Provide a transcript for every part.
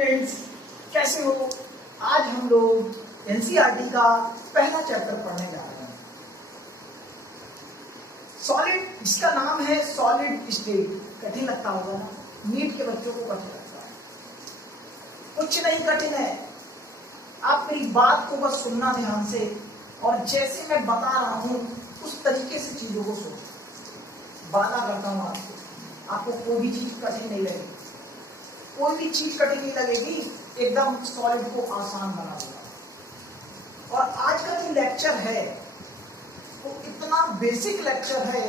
Friends, कैसे हो? आज हम लोग एनसीईआरटी का पहला चैप्टर पढ़ने जा रहे हैं। सॉलिड, इसका नाम है सॉलिड स्टेट। कठिन लगता होगा ना, नीट के बच्चों को कठिन लगता है। कुछ नहीं कठिन है, आप मेरी बात को बस सुनना ध्यान से, और जैसे मैं बता रहा हूं उस तरीके से चीजों को सोचो। वादा करता हूं आपको कोई भी चीज कठिन नहीं लगेगी, कोई भी चीज कठिन नहीं लगेगी, एकदम सॉलिड को आसान बना देगा। और आज का जो लेक्चर है वो इतना बेसिक लेक्चर है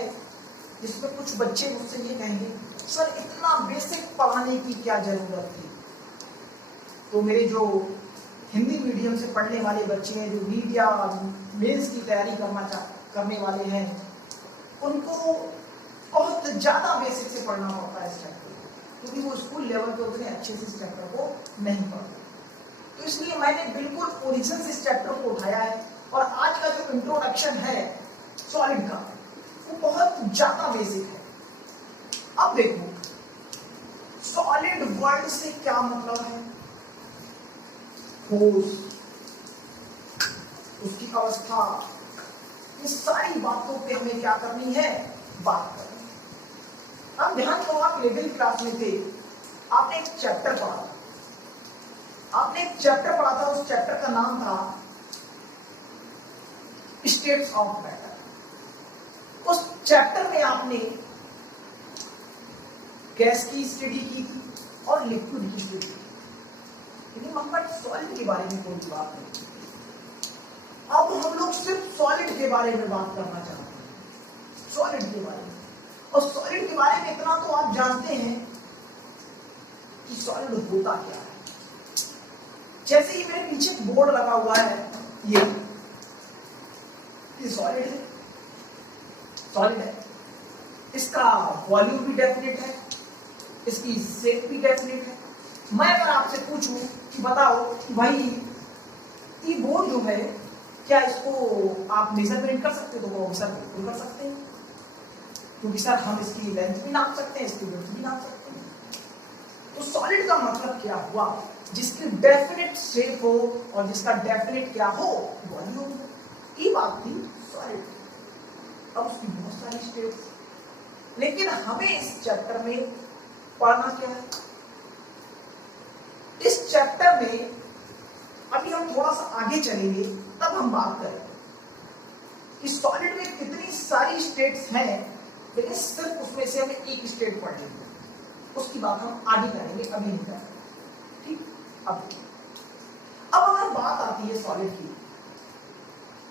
जिसमें कुछ बच्चे मुझसे ये कहेंगे, सर इतना बेसिक पढ़ाने की क्या जरूरत थी? तो मेरे जो हिंदी मीडियम से पढ़ने वाले बच्चे हैं, जो नीट या मेंस की तैयारी करने वाले हैं, उनको बहुत ज्यादा बेसिक से पढ़ना पड़ता है इस चैप्टर को, क्योंकि वो स्कूल लेवल पे उतने अच्छे से इस चैप्टर को नहीं पढ़ते। तो इसलिए मैंने बिल्कुल ओरिजिन से इस चैप्टर को उठाया है, और आज का जो इंट्रोडक्शन है सॉलिड का, वो बहुत ज्यादा बेसिक है। अब देखो, सॉलिड वर्ड से क्या मतलब है? ठोस, उसकी अवस्था, इन सारी बातों पे हमें क्या करनी है? बात करनी। अब ध्यान करो, आप 11वीं क्लास में थे, आपने एक चैप्टर पढ़ा था। उस चैप्टर का नाम था स्टेट्स ऑफ मैटर। उस चैप्टर में आपने गैस की स्टडी की थी और लिक्विड की स्टडी की, लेकिन हम सॉलिड के बारे में कोई बात नहीं की। अब हम लोग सिर्फ सॉलिड के बारे में बात करना चाहते हैं, सॉलिड के बारे में। और सॉलिड के बारे में इतना तो आप जानते हैं कि सॉलिड होता क्या है। जैसे ही मेरे पीछे बोर्ड लगा हुआ है, ये सॉलिड है, सॉलिड है। इसका वॉल्यूम भी डेफिनेट है, इसकी शेप भी डेफिनेट है। मैं अगर आपसे पूछूं कि बताओ कि भाई ये बोर्ड जो है, क्या इसको आप मेजरमेंट कर सकते हो? तो वो सर बिल्कुल कर सकते हैं, क्योंकि सर हम इसकी लेंथ भी नाप सकते हैं, इसकी विड्थ भी नाप सकते हैं। तो सॉलिड का मतलब क्या हुआ? जिसकी डेफिनेट शेप हो और जिसका डेफिनेट क्या हो? वॉल्यूम। ये बात थी सॉलिड। अब उसकी बहुत सारी स्टेप्स, लेकिन हमें इस चैप्टर में पढ़ना क्या है? इस चैप्टर में अभी हम थोड़ा सा आगे चलेंगे, तब हम बात करेंगे इस सॉलिड में कितनी सारी स्टेट्स हैं, लेकिन सिर्फ उसमें से हमें एक स्टेट पढ़ लेंगे, उसकी बात हम आगे करेंगे, अभी नहीं करेंगे। ठीक? अब अगर बात आती है सॉलिड की,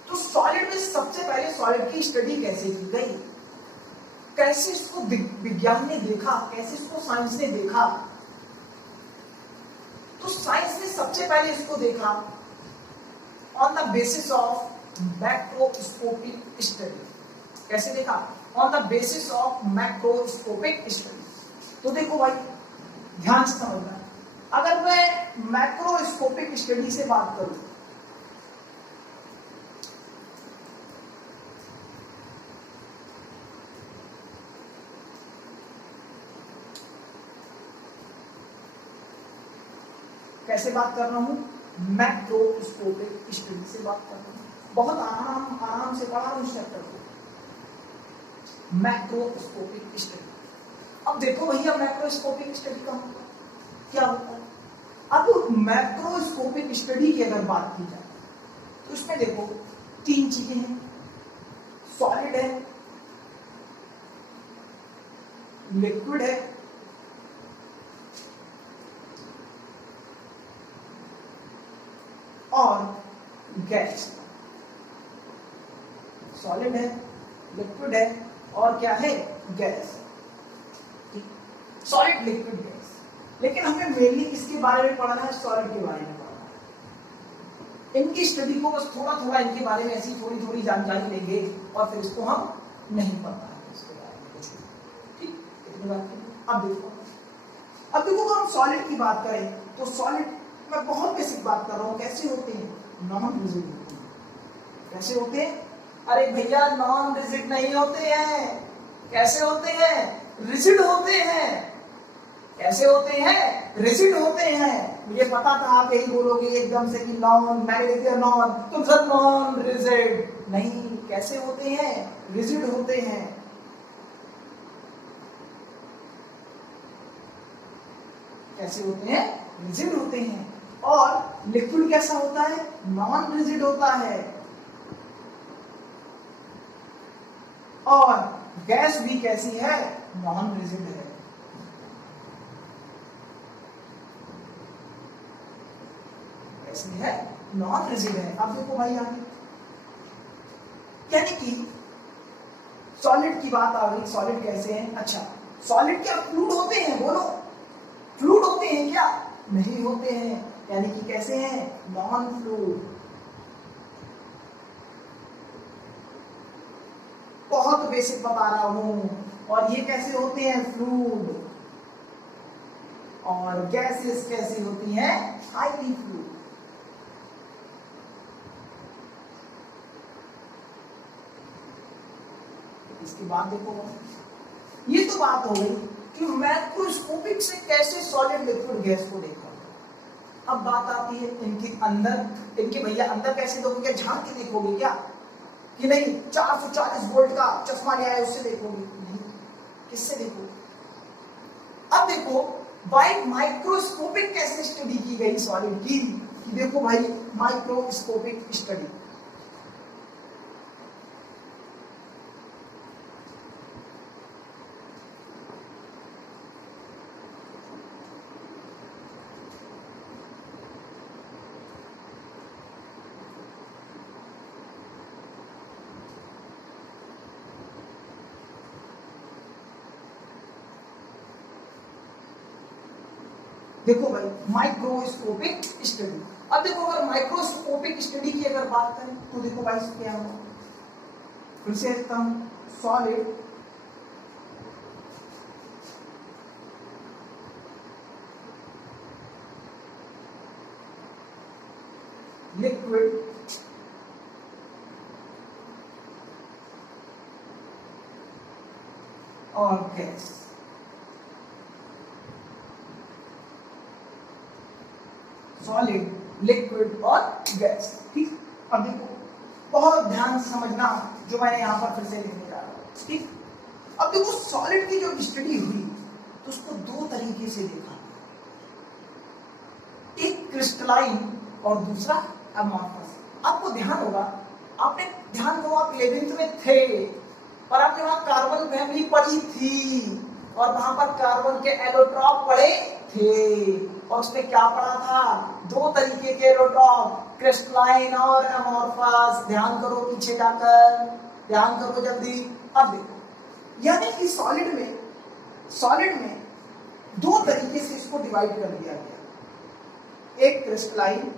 तो सॉलिड में सबसे पहले सॉलिड की स्टडी कैसे की गई, कैसे इसको विज्ञान ने देखा, कैसे इसको साइंस ने देखा? तो साइंस ने सबसे पहले इसको देखा on the basis of macroscopic study. कैसे देखा? On the basis of macroscopic study. तो देखो भाई, ध्यान से समझना, अगर मैं मैक्रोस्कोपिक स्टडी से बात करूं, कैसे बात कर रहा हूं? मैक्रोस्कोपिक स्टडी से बात कर रहा हूं। बहुत आराम से पढ़ा हूं इस चैप्टर को, मैक्रोस्कोपिक स्टडी। अब देखो भैया, मैक्रोस्कोपिक स्टडी का मतलब क्या होता है? अब मैक्रोस्कोपिक स्टडी की अगर बात की जाए, तो इसमें देखो तीन चीजें हैं, सॉलिड है, लिक्विड है, और गैस। सॉलिड है, लिक्विड है, और क्या है? गैस। Solid, liquid, gas. लेकिन हमें मेनली किसके बारे में पढ़ना है? सॉलिड के बारे में पढ़ना है। इनकी स्टडी को बस थोड़ा थोड़ा इनके बारे में ऐसी थोड़ी थोड़ी जानकारी लेंगे, और फिर इसको हम नहीं पढ़ना है इसके बारे में कुछ। ठीक, इतनी बात। अब देखो अगर हम सॉलिड की बात करें, तो सॉलिड मैं बहुत बेसिक बात कर रहा हूं। कैसे होते हैं? नॉन रिजिड होते हैं। कैसे होते हैं? अरे भैया, नॉन रिजिड नहीं होते हैं। कैसे होते हैं? रिजिड होते हैं। कैसे होते हैं? रिजिड होते हैं। ये पता था आप यही बोलोगे एकदम से कि नॉन, मैंने लिख दिया नॉन, तुम सब नॉन रिजिड। नहीं, कैसे होते हैं? रिजिड होते हैं। कैसे होते हैं? रिजिड होते हैं। और लिक्विड कैसा होता है? नॉन रिजिड होता है। और गैस भी कैसी है? नॉन रिजिड है। कैसी है? नॉन रिजिड है। अब देखो भाई आगे, यानी कि सॉलिड की बात आ गई। सॉलिड कैसे हैं? अच्छा, सॉलिड क्या फ्लूइड होते हैं? बोलो, फ्लूइड होते हैं क्या? नहीं होते हैं। यानी कि कैसे हैं? Non fluid. बहुत बेसिक बता रहा हूं। और ये कैसे होते हैं? फ्लूइड। और गैसेस कैसी होती हैं? Highly fluid. इसकी बात देखो, ये तो बात हो गई कि मैक्रोस्कोपिक से कैसे सॉलिड लिक्विड गैस को देखा। अब बात आती है इनके अंदर। इनके भैया अंदर कैसे देखोगे? क्या झांक के देखोगे क्या? कि नहीं 440 वोल्ट का चश्मा लिया है उससे देखोगे? नहीं, किससे देखोगे? अब देखो बाय माइक्रोस्कोपिक कैसे स्टडी की गई सॉलिड की, कि देखो भाई माइक्रोस्कोपिक स्टडी। देखो भाई माइक्रोस्कोपिक स्टडी। अब देखो अगर माइक्रोस्कोपिक स्टडी की अगर बात करें तो देखो भाई क्या होगा, फिर से देखता हूं, सॉलिड लिक्विड और गैस। सॉलिड, लिक्विड और गैस। ठीक, अब देखो बहुत ध्यान से समझना जो मैंने यहां पर फिर से लिखने जा रहा हूं। ठीक, अब देखो सॉलिड की जो स्टडी हुई तो उसको दो तरीके से देखा, एक क्रिस्टलाइन और दूसरा अमॉर्फस। आपको ध्यान होगा, आपने ध्यान दो, आप 11th में थे और आपने वहां कार्बन फैमिली पढ़ी थी और वहां पर कार्बन के एलोट्रॉप पढ़े थे और उसने क्या पढ़ा था? दो तरीके के एलोट्रॉप, क्रिस्टलाइन और अमॉर्फस। ध्यान करो पीछे जाकर, ध्यान करो जल्दी। अब देखो यानी कि सॉलिड में दो तरीके से इसको डिवाइड कर दिया गया, एक क्रिस्टलाइन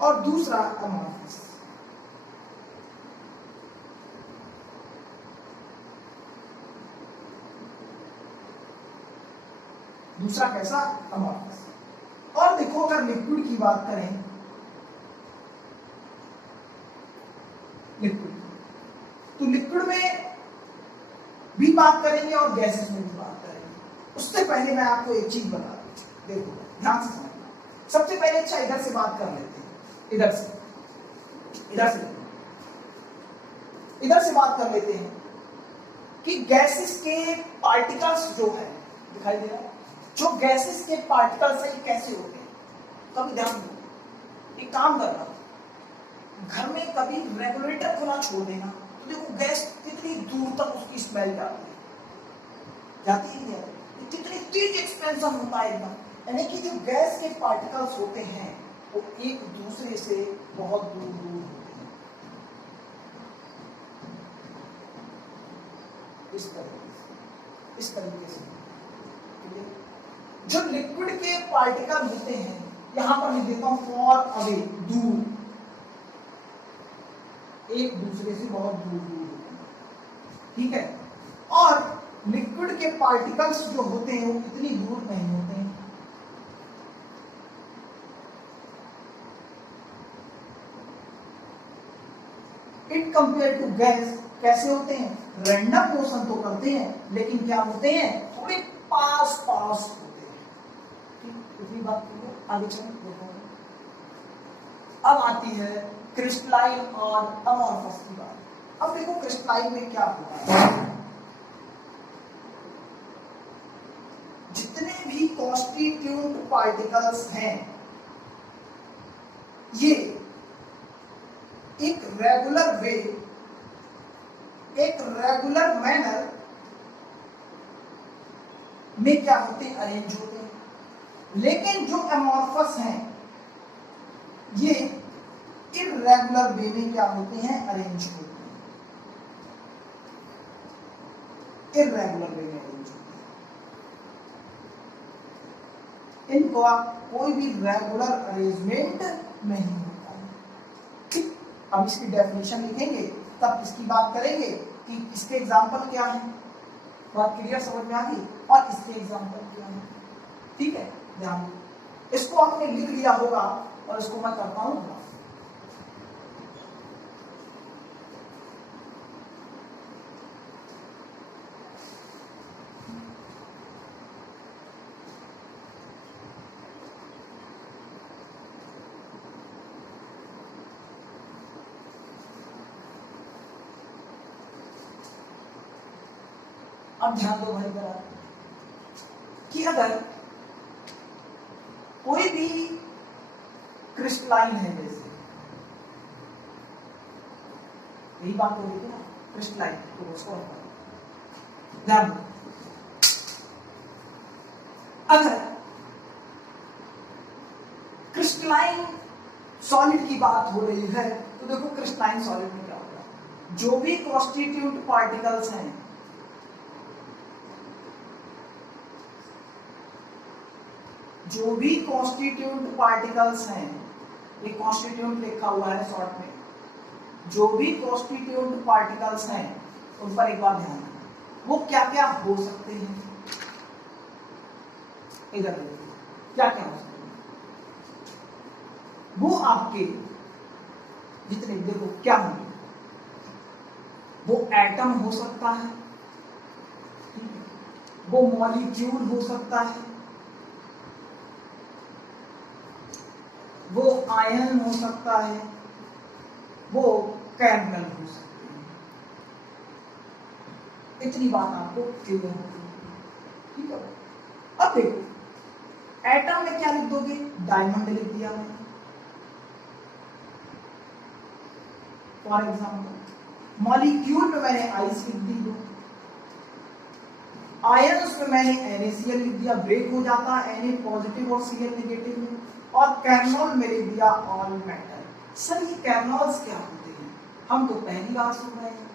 और दूसरा अमॉर्फस। दूसरा कैसा? अमॉर्फस। और देखो अगर लिक्विड की बात करें, लिक्विड तो लिक्विड में भी बात करेंगे और गैसेस में भी बात करेंगे। उससे पहले मैं आपको एक चीज बता दूं, देखो ध्यान से समझना। सबसे पहले अच्छा इधर से बात कर लेते हैं, इधर से बात कर लेते हैं कि गैसेस के पार्टिकल्स जो है, दिखाई दे रहा है, जो गैसेस के पार्टिकल्स है कैसे होते हैं। कभी ध्यान दो, एक काम करना, घर में कभी रेगुलेटर खुला छोड़ देना तो देखो गैस कितनी दूर तक उसकी स्मेल जाती है, कितनी तेज एक्सपेंशन होता है एकदम। यानी कि जो गैस के पार्टिकल्स होते हैं वो एक दूसरे से बहुत दूर दूर होते हैं, इस तरीके से। जो लिक्विड के पार्टिकल होते हैं, यहां पर लिख देता हूं फॉर अवे, दूर, एक दूसरे से बहुत दूर दूर होते हैं। ठीक है, और लिक्विड के पार्टिकल्स जो होते हैं वो इतनी दूर नहीं होते हैं। इट कंपेयर टू गैस कैसे होते हैं? रैंडम मोशन तो करते हैं लेकिन क्या होते हैं? थोड़े पास होते हैं। इतनी बात करो, आगे चलो देखो। अब आती है क्रिस्टलाइन और अमॉर्फस की बात। अब देखो क्रिस्टलाइन में क्या होता है, जितने भी कॉन्स्टिट्यूंट पार्टिकल्स हैं ये एक रेगुलर वे, एक रेगुलर मैनर में क्या होते हैं, अरेंज होते हैं। लेकिन जो अमॉर्फस हैं ये इर्रेगुलर वे में क्या होते हैं, अरेंज होते हैं, इर्रेगुलर वे में अरेंज होते हैं। इनका कोई भी रेगुलर अरेंजमेंट नहीं होता है। ठीक, अब इसकी डेफिनेशन लिखेंगे तब इसकी बात करेंगे कि इसके एग्जाम्पल क्या है। बात क्लियर समझ में आ गई, और इसके एग्जाम्पल क्या है। ठीक है, ध्यान दो, इसको आपने लिख लिया होगा और इसको मैं करता हूं। अब ध्यान दो भाई जरा कि अगर कोई भी क्रिस्टलाइन है, जैसे यही बात हो रही थी ना, क्रिस्टलाइन, तो उसको ध्यान दो। अगर क्रिस्टलाइन सॉलिड की बात हो रही है तो देखो क्रिस्टलाइन सॉलिड में क्या होगा, जो भी कॉन्स्टिट्यूंट पार्टिकल्स हैं, जो भी कॉन्स्टिट्यूंट पार्टिकल्स हैं, ये कॉन्स्टिट्यूंट लिखा हुआ है शॉर्ट में, जो भी कॉन्स्टिट्यूंट पार्टिकल्स हैं उन पर एक बार ध्यान देना, वो क्या क्या हो सकते हैं। इधर देखिए क्या क्या हो सकते हैं, वो आपके जितने देखो क्या होंगे, वो एटम हो सकता है, वो मॉलिक्यूल हो सकता है, वो आयन हो सकता है, वो केमिकल हो सकते हैं। इतनी बात आपको क्लियर होगी, ठीक है। अब देखो एटम में क्या लिख दोगे, डायमंड लिख दिया मैंने फॉर एग्जाम्पल। मॉलिक्यूल में मैंने आइस लिख दी दो, आयन्स में मैंने NaCl लिख दिया, ब्रेक हो जाता है Na पॉजिटिव और Cl नेगेटिव में, और कैर्नोल में लिख दिया ऑल मेटल। सर ये कैर्नोल्स क्या होते हैं, हम तो पहली बार सुन रहे हैं।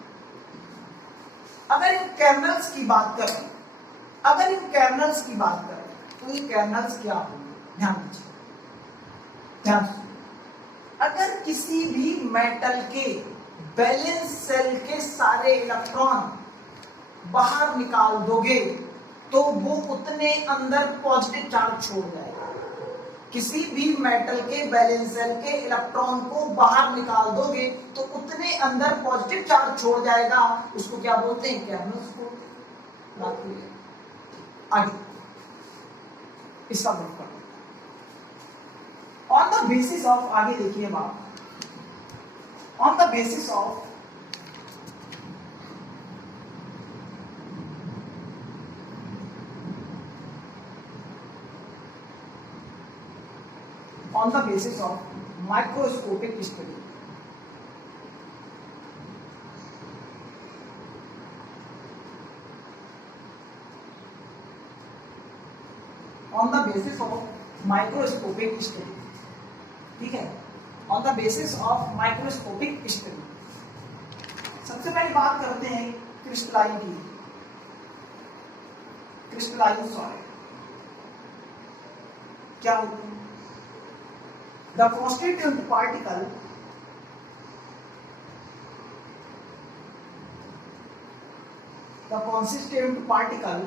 अगर इन कैर्नल्स की बात करें, अगर इन कैर्नल्स की बात करें तो ये कैर्नल्स क्या होंगे, ध्यान दीजिए, ध्यान दीजिए। अगर किसी भी मेटल के वैलेंस सेल के सारे इलेक्ट्रॉन बाहर निकाल दोगे तो वो उतने अंदर पॉजिटिव चार्ज छोड़ जाएगा। किसी भी मेटल के वैलेंस सेल के इलेक्ट्रॉन को बाहर निकाल दोगे तो उतने अंदर पॉजिटिव चार्ज छोड़ जाएगा, उसको क्या बोलते हैं, कैर्नल्स बोलते हैं। बात क्लियर, आगे इसका ग्रुप कर ऑन द बेसिस ऑफ, आगे देखिए बात, on the basis of on the basis of microscopic study. On the basis of microscopic study, ठीक है, on the basis of microscopic study, सबसे पहले बात करते हैं क्रिस्टलाइन की, क्रिस्टलाइन सॉलिड क्या होती है। The constituent particle the constituent particle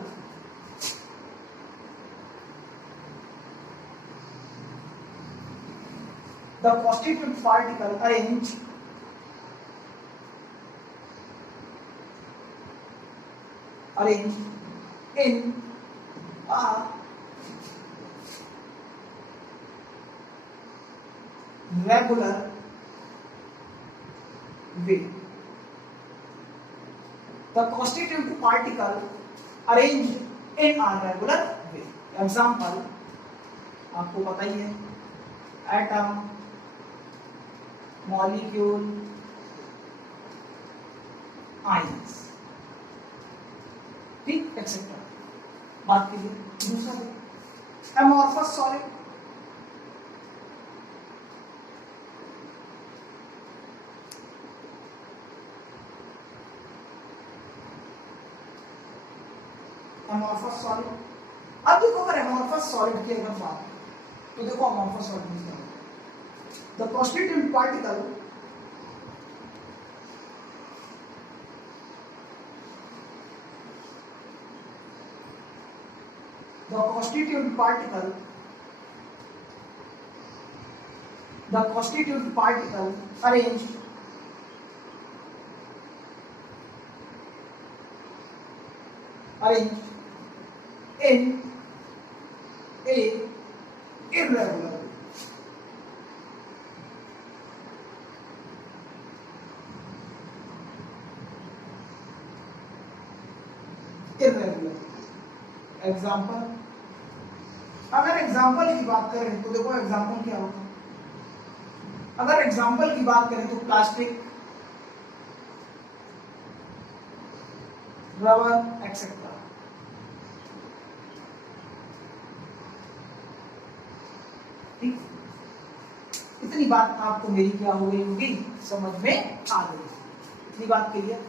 the constituent particle arranged in a regular way. The constituent particle arranged in a regular way. Example आपको पता ही है, एटम, मॉलिक्यूल, आयंस, ठीक, एक्सेट्रा. बात कीजिए दूसरा एमोर्फस सॉलिड. Amorphous solid. अब देखो अगर एमोर्फस सॉलिड की अगर बात तो देखो amorphous solid the constituent particle the constituent particle arranged in a irregular way. Irregular. Example, अगर एग्जाम्पल की बात करें तो देखो एग्जाम्पल क्या होगा. अगर एग्जाम्पल की बात करें तो प्लास्टिक, रबर, एक्सेट्रा. ठीक, इतनी बात आपको मेरी क्या हो गई होगी, समझ में आ गई. इतनी बात क्लियर,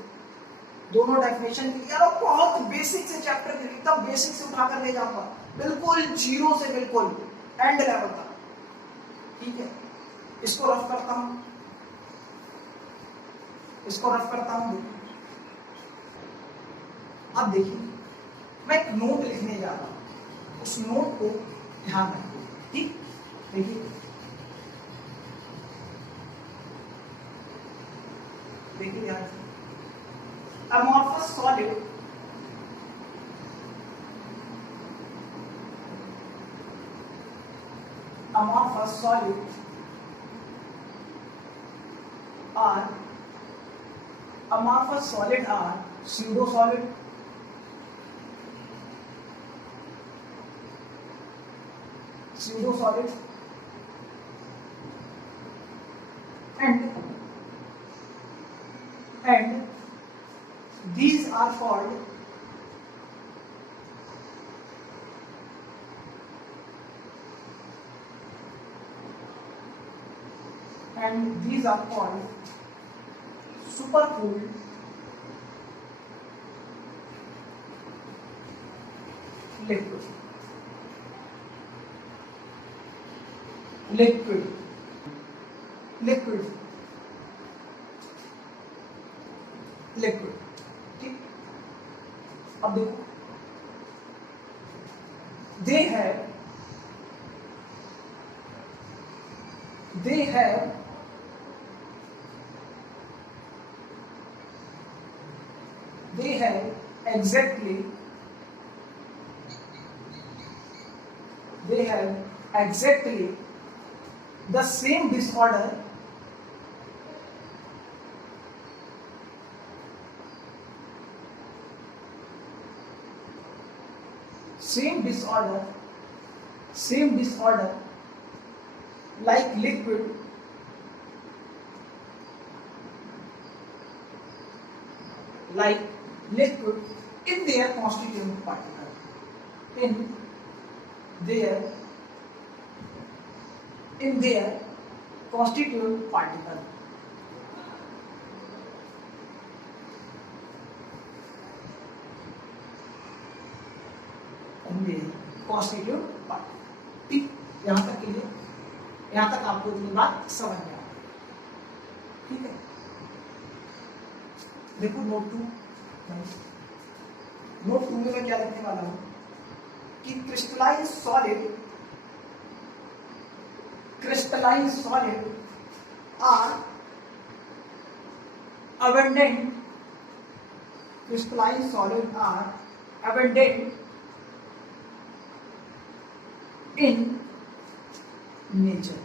दोनों डेफिनेशन क्लियर. और बहुत बेसिक से चैप्टर के एकदम बेसिक से उठाकर ले जाऊंगा, बिल्कुल जीरो से बिल्कुल एंड लेवल तक. ठीक है, इसको रफ करता हूं, अब देखिए मैं एक नोट लिखने जा रहा हूं, उस नोट को ध्यान रखिए. ठीक, देखिए ध्यान से. Amorphous solid are pseudo solid, and these are called supercooled liquid. ठीक, अब देखो they have exactly the same disorder like liquid in their constituent particle. In their constituent particle. Constitute part. ठीक, यहां तक के लिए, यहां तक आपको इतनी बात समझ में आ गई. ठीक है, देखो नोट 2 में मैं क्या लिखने वाला हूं कि crystalline solid are abundant in nature.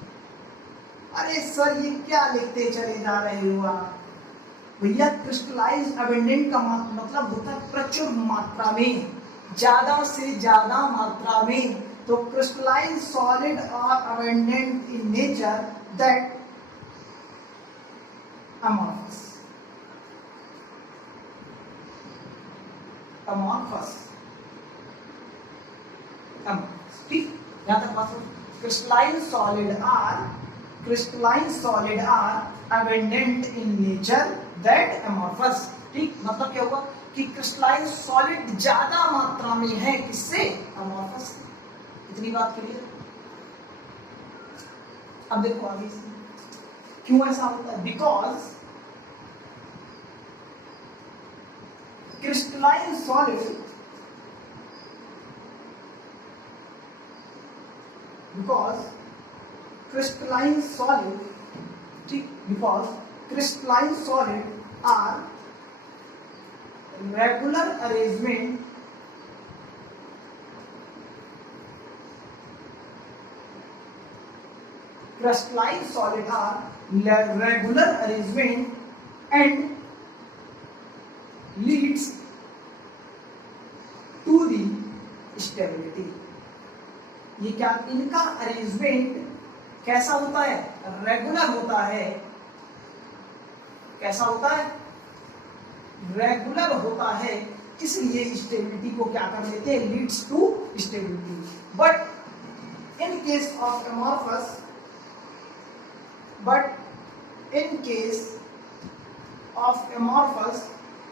अरे सर ये क्या लिखते चले जा रहे हो आप? भैया क्रिस्टलाइज अबेंडेंट का मतलब होता है प्रचुर मात्रा में, ज्यादा से ज्यादा मात्रा में। तो crystallise solid are abundant in nature that amorphous. Amorphous ठीक, यहां तक बात। Crystalline solid are abundant in nature that amorphous. ठीक, मतलब क्या होगा कि क्रिस्टलाइन सॉलिड ज्यादा मात्रा में है, किससे? अमॉर्फस। इतनी बात क्लियर? अब देखो आगे से क्यों ऐसा होता है। Because crystalline solid are regular arrangement and leads to the stability। ये क्या, इनका अरेंजमेंट कैसा होता है? रेगुलर होता है। कैसा होता है? रेगुलर होता है, इसलिए स्टेबिलिटी को क्या कर लेते हैं? Leads to stability. But in case of amorphous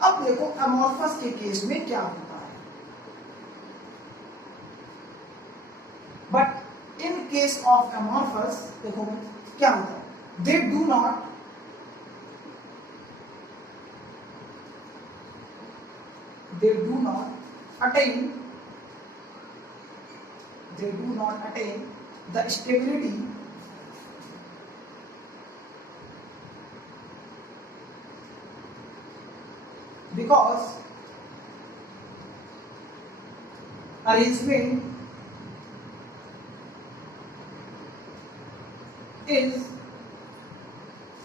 अब देखो अमॉर्फस के केस में क्या होता है। But in case of amorphous देखो क्या होता है, they do not attain the stability because arrangement is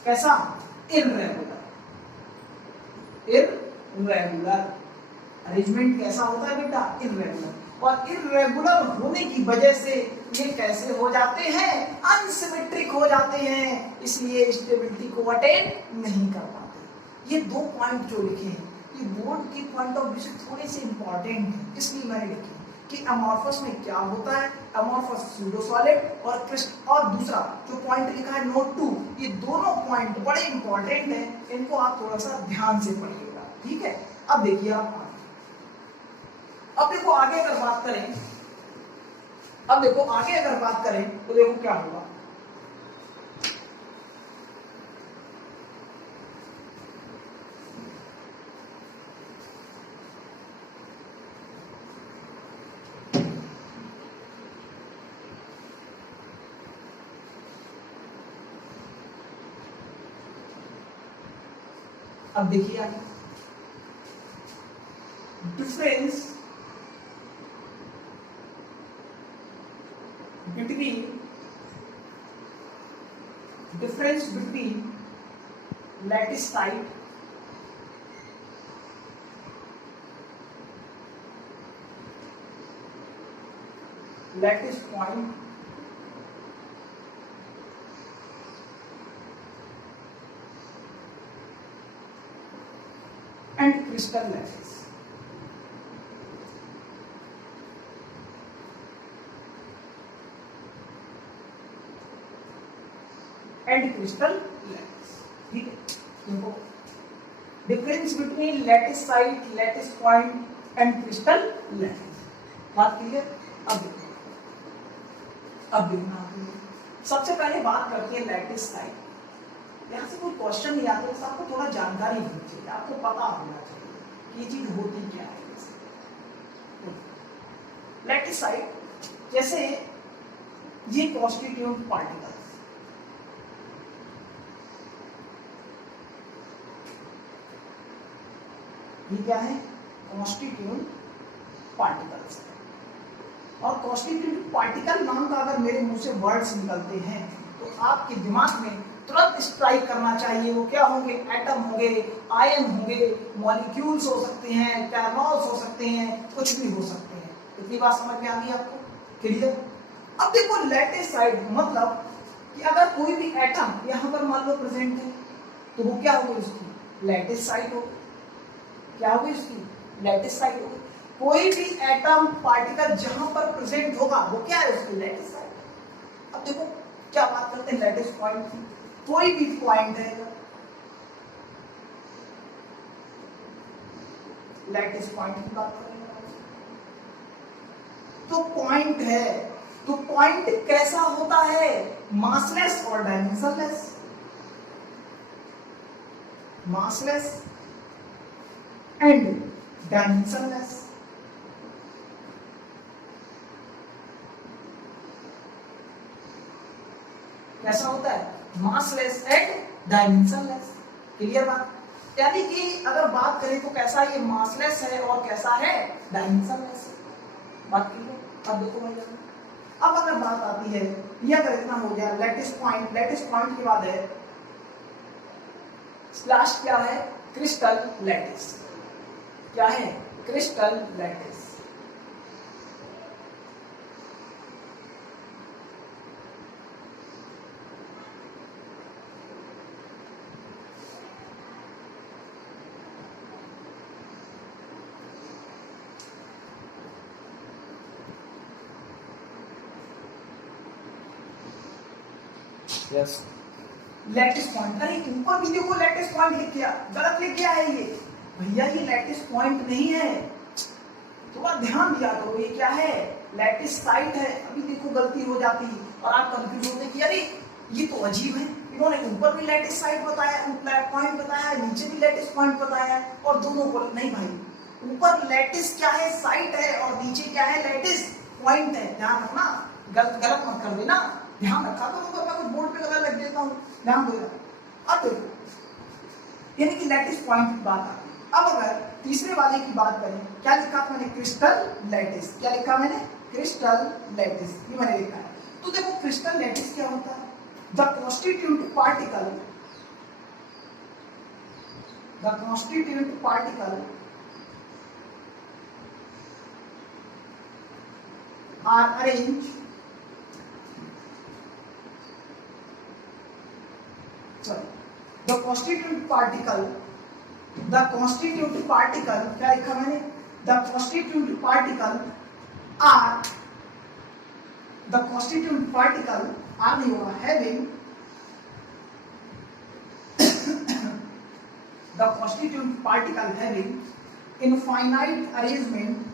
कैसा? irregular। अरेंजमेंट कैसा होता है बेटा? इर्रेगुलर। और इर्रेगुलर होने की वजह से ये कैसे हो जाते हैं? अनसिमेट्रिक हो जाते हैं, इसलिए स्टेबिलिटी को अटेन नहीं कर पाते। ये दो पॉइंट जो लिखे हैं ये बोर्ड की पॉइंट ऑफ व्यू से थोड़े से इंपॉर्टेंट है, इसलिए मैंने लिखे कि अमॉर्फस में क्या होता है। अमॉर्फस सूडो सॉलिड और दूसरा जो पॉइंट लिखा है नोट 2, ये दोनों पॉइंट बड़े इंपॉर्टेंट हैं, इनको आप थोड़ा सा ध्यान से पढ़िएगा। ठीक है, अब देखिए आप अब देखो आगे अगर बात करें तो देखो क्या होगा। अब देखिए आगे difference between lattice site lattice point and crystal lattice। And crystal lattice. ठीक है, देखो difference between lattice site, lattice point and crystal lattice. बात क्लियर? अब देखना सबसे पहले बात करते हैं लैटिस साइट। यहां से कोई क्वेश्चन नहीं आता, तो आपको थोड़ा जानकारी होनी चाहिए, आपको पता होना चाहिए कि ये चीज होती क्या है। लैटिस साइट जैसे ये कॉन्स्टिट्यूएंट पार्टिकल, ये क्या है? Constituent particles. और कॉन्स्टिट्यूएंट पार्टिकल नाम का अगर मेरे मुंह से वर्ड्स निकलते हैं तो आपके दिमाग में तुरंत स्ट्राइक करना चाहिए वो क्या होंगे, एटम होंगे, आयन होंगे, मॉलिक्यूल्स हो सकते हैं, कैर्नोल्स हो सकते हैं, कुछ भी हो सकते हैं। इतनी बात समझ में आ गई आपको, क्लियर? अब देखो लैटिस साइड मतलब कि अगर कोई भी एटम यहाँ पर मान लो प्रेजेंट है तो वो क्या होगी, उसकी लैटिस साइड होगी। क्या होगी उसकी लैटिस साइड होगी। कोई भी एटम पार्टिकल जहां पर प्रेजेंट होगा वो क्या है, उसकी लैटिस साइड। अब देखो क्या बात करते हैं लैटिस पॉइंट की, कोई भी पॉइंट है, लैटिस पॉइंट की बात करेंगे। तो पॉइंट है, तो पॉइंट कैसा होता है, मासलेस और डायमेंशनलेस। Massless and dimensionless. कैसा होता है, मासलेस एंड डायमेंशनलेस। क्लियर बात? यानी कि अगर बात करें तो कैसा ये मासलेस है और कैसा है डायमेंशनलेस है। बात क्लियर? अब देखो भाई, अब अगर बात आती है ये अगर इतना हो गया लैटिस पॉइंट, लैटिस पॉइंट के बाद है लास्ट क्या है, क्रिस्टल लैटिस। क्या है, crystal lattice. Yes, lattice point, अरे ऊपर भी देखो लैटिस पॉइंट लिख दिया, गलत लिख दिया है ये भैया, ये लैटिस पॉइंट नहीं है, थोड़ा ध्यान दिया करो। ये क्या है, लैटिस साइट है। अभी देखो गलती हो जाती है और आप कंफ्यूज होते कि अरे ये तो अजीब है, इन्होंने ऊपर भी लैटिस साइट बताया, पॉइंट बताया, नीचे भी लैटिस पॉइंट बताया और दोनों को नहीं भाई, ऊपर लैटिस क्या है, साइट है और नीचे क्या है, लैटिस पॉइंट है। ध्यान रखना, गलत मत कर देना, ध्यान रखा करो। मैं कुछ बोर्ड पे लगा लग देता हूँ, ध्यान देना। अब देखो यानी कि लैटिस पॉइंट की बात आ गई। अब अगर तीसरे वाले की बात करें, क्या लिखा मैंने, क्रिस्टल लैटिस। क्या लिखा मैंने, क्रिस्टल लैटिस, ये मैंने लिखा है। तो देखो क्रिस्टल लैटिस क्या होता है, the constituent particle, the constituent particle are arrange, the constituent particle, the constituent particle, क्या लिखा मैंने, the constituent particle are, the constituent particle are नहीं होगा, having the constituent particle having infinite arrangement,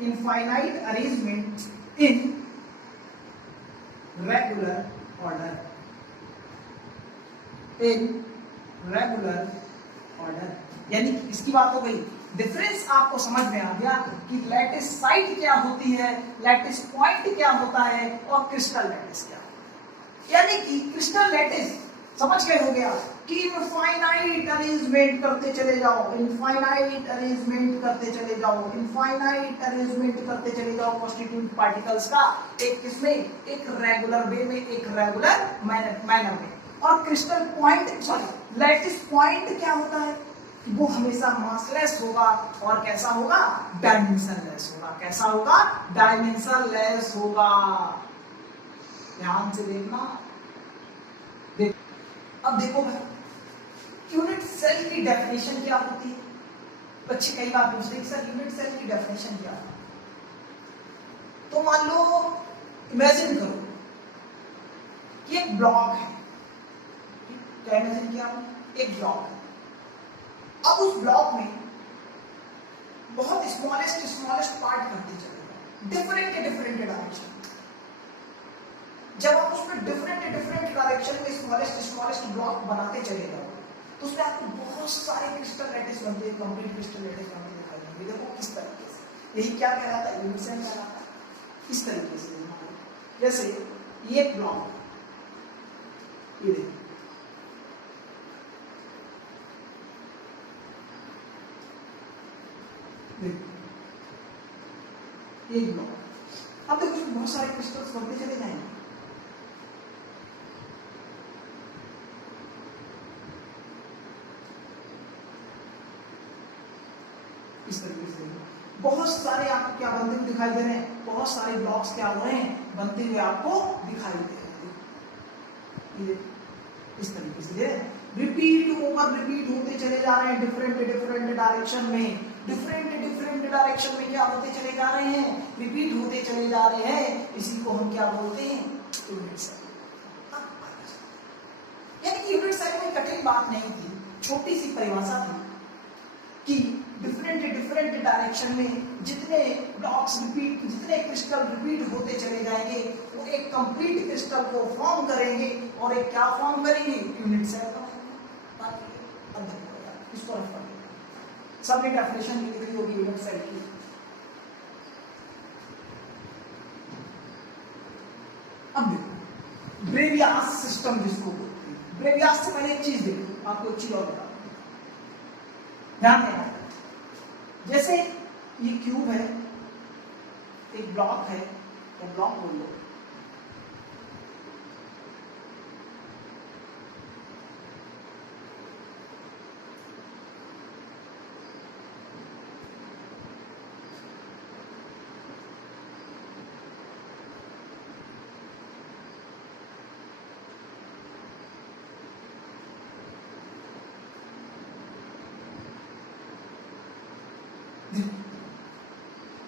infinite arrangement in regular order, in regular order। यानी कि इसकी बात हो गई, डिफरेंस आपको समझ में आ गया कि लैटिस साइट क्या होती है, लैटिस पॉइंट क्या होता है और क्रिस्टल लैटिस क्या है। यानी कि क्रिस्टल लैटिस समझ गए हो गया कि इनफाइनाइट अरेंजमेंट करते चले जाओ, इनफाइनाइट अरेंजमेंट करते चले जाओ, इनफाइनाइट अरेंजमेंट करते चले जाओ कॉन्स्टिट्यूएंट पार्टिकल्स का, एक किसमें, एक रेगुलर वे में, एक रेगुलर मैनर में। और crystal point sorry lattice point क्या होता है, वो हमेशा मासलेस होगा और कैसा होगा, डायमेंशनलेस होगा। कैसा होगा, डायमेंशनलेस होगा। ध्यान से देखना। अब देखो भाई यूनिट सेल की डेफिनेशन क्या होती है, बच्चे कई बार पूछते हैं सर यूनिट सेल की डेफिनेशन क्या है। तो मान लो इमेजिन करो कि एक ब्लॉक है, क्या इमेजिन किया, एक ब्लॉक है। अब उस ब्लॉक में बहुत स्मॉलेस्ट पार्ट करते चले, डिफरेंट डायरेक्शन। जब आप उसमें डिफरेंट डायरेक्शन में स्मॉलेस्ट ब्लॉक बनाते चले जाओ तो उसमें आपको बहुत सारे क्रिस्टल लैटिस बनते हैं, कंप्लीट क्रिस्टल लैटिस बनते दिखाई देंगे। देखो किस तरीके से, यही क्या कहलाता है, यूनिट सेल कहलाता है। इस तरीके से जैसे ये ब्लॉक, ये देखो देखो एक ब्लॉक, अब देखो इसमें बहुत सारे क्रिस्टल्स बनते चले जाएंगे। इस तरीके से बहुत सारे आपको क्या बनते हुए दिखाई दे रहे हैं, बहुत सारे ब्लॉक्स क्या हो रहे हैं, बनते हुए आपको दिखाई दे रहे हैं। ये इस तरीके से रिपीट होते चले जा रहे हैं डिफरेंट डायरेक्शन में, डिफरेंट डायरेक्शन में क्या होते चले जा रहे हैं, रिपीट होते चले जा रहे हैं। इसी को हम क्या बोलते हैं, यूनिट साइकिल। यानी कि यूनिट साइकिल में कठिन बात नहीं थी, छोटी सी परिभाषा थी कि डिफरेंट डायरेक्शन में जितने ब्लॉक्स रिपीट, जितने क्रिस्टल रिपीट होते चले जाएंगे वो एक कंप्लीट क्रिस्टल को फॉर्म करेंगे, और एक क्या फॉर्म करेंगे, यूनिट सेल का। इसको रफ कर देना, सबने डेफिनेशन लिख दी होगी यूनिट सेल की। अब देखो ब्रेवियास सिस्टम जिसको बोलते हैं, ब्रेवियास से पहले एक चीज देखो, आपको अच्छी और बता ध्यान देना। जैसे ये क्यूब है, एक ब्लॉक है, या ब्लॉक बोल लो,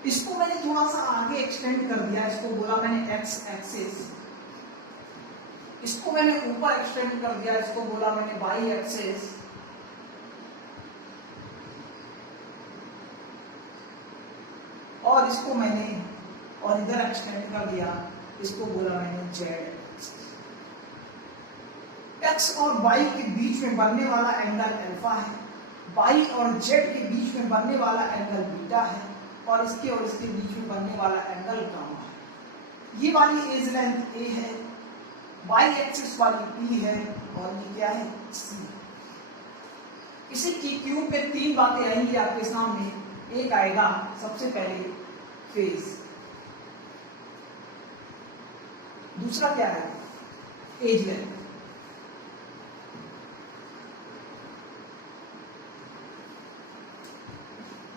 इसको मैंने थोड़ा सा आगे एक्सटेंड कर दिया, इसको बोला मैंने एक्स एक्सिस, इसको मैंने ऊपर एक्सटेंड कर दिया, इसको बोला मैंने वाई एक्सिस, और इसको मैंने और इधर एक्सटेंड कर दिया, इसको बोला मैंने जेड। एक्स और वाई के बीच में बनने वाला एंगल अल्फा है, वाई और जेड के बीच में बनने वाला एंगल बीटा है, और इसके बीच में बनने वाला एंगल गामा है। ये वाली एज लेंथ ए है, वाई एक्सिस वाली पी है, और ये क्या है, सी। इसी की क्यूब पे तीन बातें आएंगी आपके सामने। एक आएगा सबसे पहले फेज, दूसरा क्या है, एज लेंथ,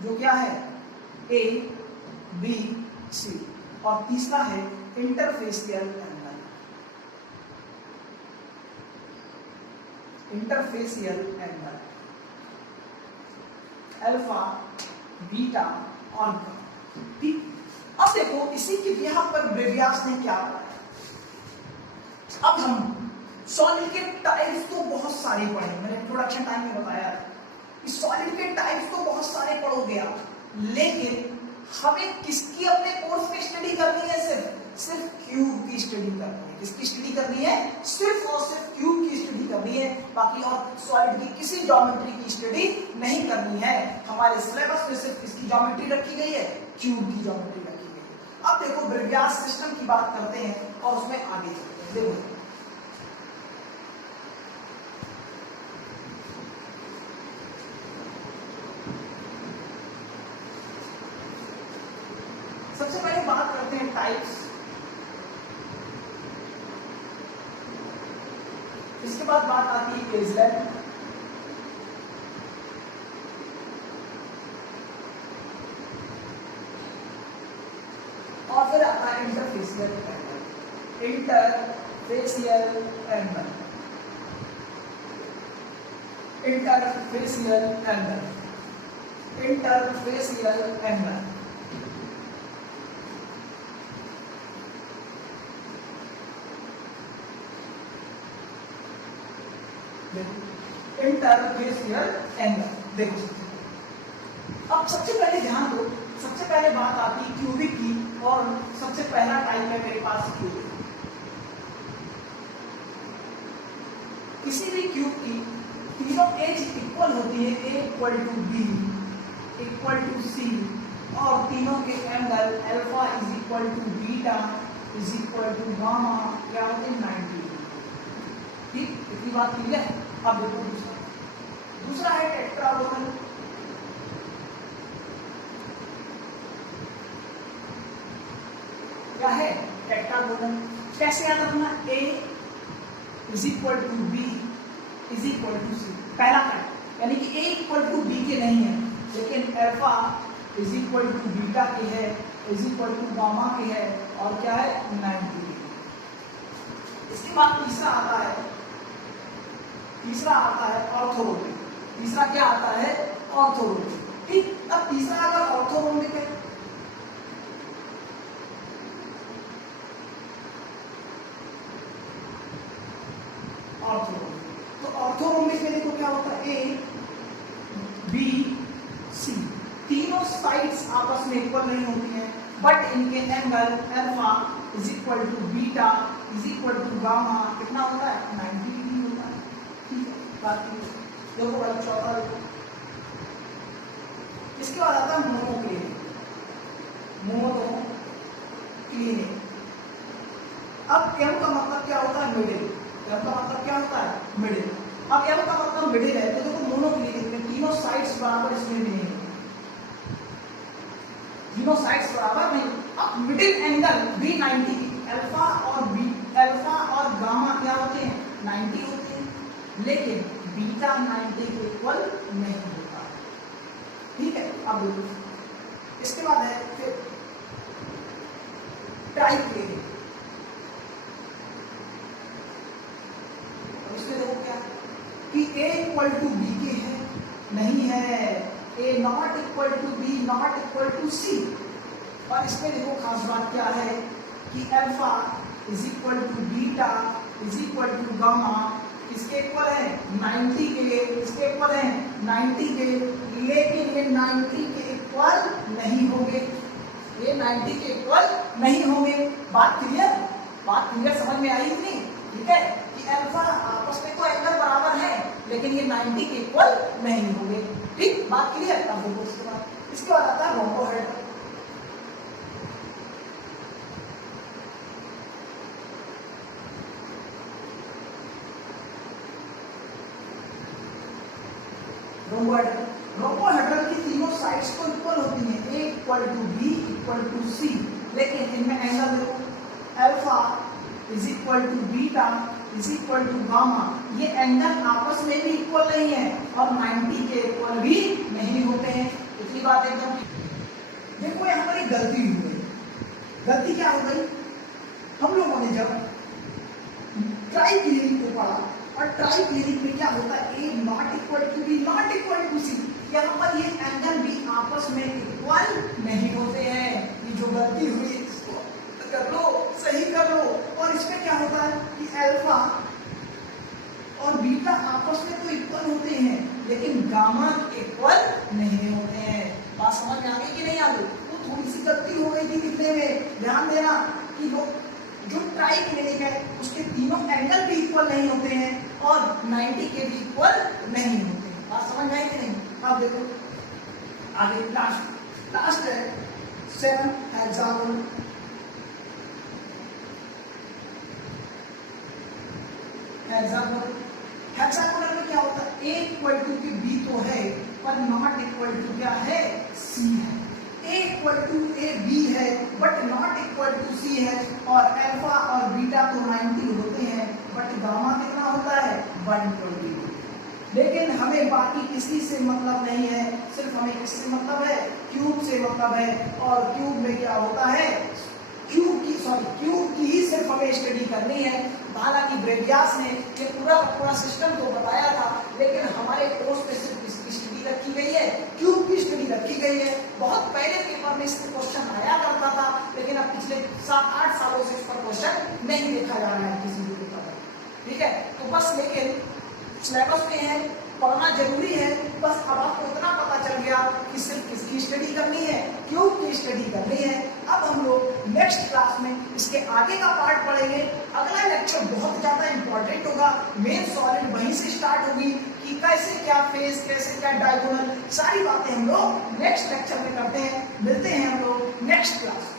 जो क्या है ए बी सी, और तीसरा है interfacial angle, interfacial angle alpha beta और गामा। ठीक, अब देखो इसी के यहां पर ब्रेवियास ने क्या बताया। अब हम सॉलिड के टाइप्स तो बहुत सारे पढ़े, मैंने इंट्रोडक्शन टाइम में बताया था, सॉलिड के टाइप्स तो बहुत सारे पढ़ोगे आप, लेकिन हमें किसकी अपने कोर्स में स्टडी करनी है, सिर्फ क्यूब की स्टडी करनी है। किसकी स्टडी करनी है, सिर्फ और सिर्फ क्यूब की स्टडी करनी है, बाकी और सॉलिड की किसी ज्योमेट्री की स्टडी नहीं करनी है। हमारे सिलेबस में सिर्फ किसकी ज्योमेट्री रखी गई है, क्यूब की ज्योमेट्री रखी गई है। अब देखो ब्रेवियास सिस्टम की बात करते हैं और उसमें आगे चलते हैं। देखो सबसे पहले बात करते हैं टाइप्स, इसके बाद बात आती है एज लेंथ, और फिर आता है interfacial angle, interfacial angle, interfacial angle, interfacial angle. Interfacial angle देखो, अब सबसे पहले ध्यान दो, सबसे पहले बात आती है क्यूबिक की, और सबसे पहला टाइप है मेरे पास क्यूबिक। किसी भी क्यूब की तीनों एज इक्वल होती है, A equal to B equal to C, और तीनों के angle alpha is equal to beta is equal to gamma, क्या होते हैं 90। ठीक, इतनी बात क्लियर है। अब देखो दूसरा है टेट्रागोनल, क्या है, टेट्रागोनल। कैसे याद रखना, A is equal to B is equal to C, पहला क्या, यानी कि A इक्वल टू बी के नहीं है, लेकिन alpha is equal to beta के है, इज इक्वल टू गामा के है, और क्या है 90 के। इसके बाद तीसरा आता है ऑर्थोरोम्बिक। तीसरा क्या आता है, ऑर्थोरोम्बिक। ठीक, अब तीसरा अगर ऑर्थोरोम्बिक है, ऑर्थोरोम्बिक, तो ऑर्थोरोम्बिक में देखो क्या होता है, ए बी सी, तीनों साइड्स आपस में इक्वल नहीं होती हैं, बट इनके angle alpha is equal to beta is equal to gamma कितना होता है, 90 डिग्री होता है। ठीक है, बाकी देखो भाई चौथा देखो। इसके बाद आता है मोनोक्लिनिक। अब एम का मतलब क्या होता है, मिडिल। एम का मतलब क्या होता है, मिडिल। अब एम का मतलब मिडिल है, तो देखो मोनोक्लिनिक में तीनों साइड्स बराबर इसमें नहीं है, तीनों साइड्स बराबर नहीं। अब मिडिल एंगल भी 90, अल्फा और गामा क्या होते हैं, 90 होते हैं, लेकिन बीटा 90 के इक्वल नहीं होता। ठीक है, अब देखो इसके बाद है फिर ट्राइक्लिनिक। इसमें देखो क्या कि A इक्वल टू बी के है, नहीं है, A not equal to B not equal to C. और इसमें देखो खास बात क्या है कि alpha is equal to beta is equal to gamma किसके इक्वल है, 90 के, किसके इक्वल है, 90 के, लेकिन ये 90 के इक्वल नहीं होंगे, ये 90 के इक्वल नहीं होंगे। बात क्लियर समझ में आई कि नहीं? ठीक है, कि अल्फा आपस में तो एंगल बराबर है, लेकिन ये 90 के इक्वल नहीं होंगे। ठीक, बात क्लियर। अब देखो इसके बाद आता है रोम्बोहेड्रल। रोम्बोहेड्रल की तीनों साइड्स तो इक्वल होती हैं, A equal to B equal to C, लेकिन इनमें एंगल देखो, alpha is equal to beta is equal to gamma, ये एंगल आपस में भी इक्वल नहीं है और 90 के इक्वल भी नहीं होते हैं। इतनी बात एकदम। देखो यहाँ पर एक गलती हो गई। गलती क्या हो गई, हम लोगों ने जब ट्राइक्लिनिक को पढ़ा, और ट्राइक्लिनिक में क्या होता है, A not equal to B not equal to C, यहाँ पर ये एंगल भी आपस में इक्वल नहीं होते हैं। ये जो गलती हुई इसको कर लो, सही कर लो। और इसमें क्या होता है कि अल्फा और बीटा आपस में तो इक्वल होते हैं, लेकिन गामा इक्वल नहीं होते हैं। बात समझ में आ गई कि नहीं आ गई? वो थोड़ी सी गलती हो गई थी लिखने में। ध्यान देना कि जो ट्राइक्लिनिक है उसके तीनों एंगल भी इक्वल नहीं होते हैं और 90 के भी इक्वल नहीं होते हैं। बात समझ में आई कि नहीं? अब देखो आगे लास्ट है 7 हेक्सागोनल। हेक्सागोनल में क्या होता है, A इक्वल टू की B तो है पर नॉट इक्वल टू क्या है, C है। A equal to A B है but not equal to C है, और अल्फा और बीटा तो 90 होते हैं बट गामा कितना होता है, 120। लेकिन हमें बाकी किसी से मतलब नहीं है, सिर्फ हमें किससे मतलब है, क्यूब से मतलब है। और क्यूब में क्या होता है, क्यूब की ही सिर्फ हमें स्टडी करनी है। हालांकि ब्रेवियास ने ये पूरा सिस्टम तो बताया था, लेकिन हमारे कोर्स में सिर्फ इसकी स्टडी रखी गई है, क्यूब की स्टडी रखी गई है। बहुत पहले पेपर में इससे क्वेश्चन आया करता था, लेकिन अब पिछले 7-8 सालों से इस पर क्वेश्चन नहीं देखा जा रहा है किसी भी पेपर में। ठीक है, तो बस लेकिन सिलेबस में है, पढ़ना जरूरी है। बस अब आपको इतना पता चल गया कि सिर्फ किसकी स्टडी करनी है, क्यूब की स्टडी करनी है। अब हम लोग नेक्स्ट क्लास में इसके आगे का पार्ट पढ़ेंगे। अगला लेक्चर बहुत ज्यादा इंपॉर्टेंट होगा, मेन सॉलिड वहीं से स्टार्ट होगी कि कैसे क्या फेस, कैसे क्या डायगोनल, सारी बातें हम लोग नेक्स्ट लेक्चर में करते हैं। मिलते हैं हम लोग नेक्स्ट क्लास।